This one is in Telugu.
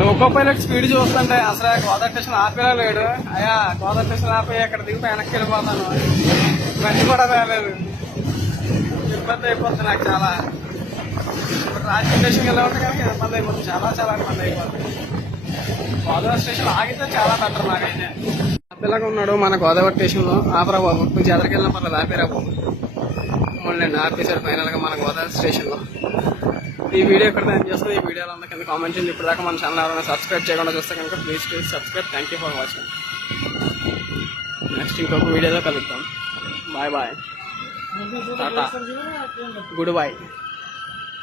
లోకో పైలట్ స్పీడ్ చూస్తుంటే అసలు గోదావరి స్టేషన్ ఆపేలా లేడు. అయ్యా గోదావరి స్టేషన్ ఆపి అక్కడ దిగిపోయి వెనక్కి వెళ్ళిపోతాను. బండి కూడా రాలేదు. ఇబ్బంది అయిపోతుంది నాకు చాలా. ఇప్పుడు రాజకీయ స్టేషన్కి వెళ్ళి ఉంటే కనుక ఇబ్బంది అయిపోతుంది. చాలా చాలా ఇబ్బంది అయిపోతుంది. గోదావరి స్టేషన్ ఆగితే చాలా బెటర్ నాకైతే. ఆపేలాగా ఉన్నాడు మన గోదావరి స్టేషన్లో. ఆపరా బాబు, కొంచెం ఎదరికి వెళ్ళిన పర్లేదు, ఆపేరా బాబు. మళ్ళీ ఆపేశారు ఫైనల్గా మన గోదావరి స్టేషన్లో. ఈ వీడియో ఎక్కడ నేను చేస్తుంది. ఈ వీడియోలో అందరికీ కింద కామెంట్ చేయండి. ఇప్పుడు దాకా మన ఛానల్ ఎవరైనా సబ్స్క్రైబ్ చేయకుండా చూస్తే కనుక please subscribe. Thank you for watching. Next ఇంకొక వీడియోలో కలుద్దాం. Bye bye, Tata, good bye.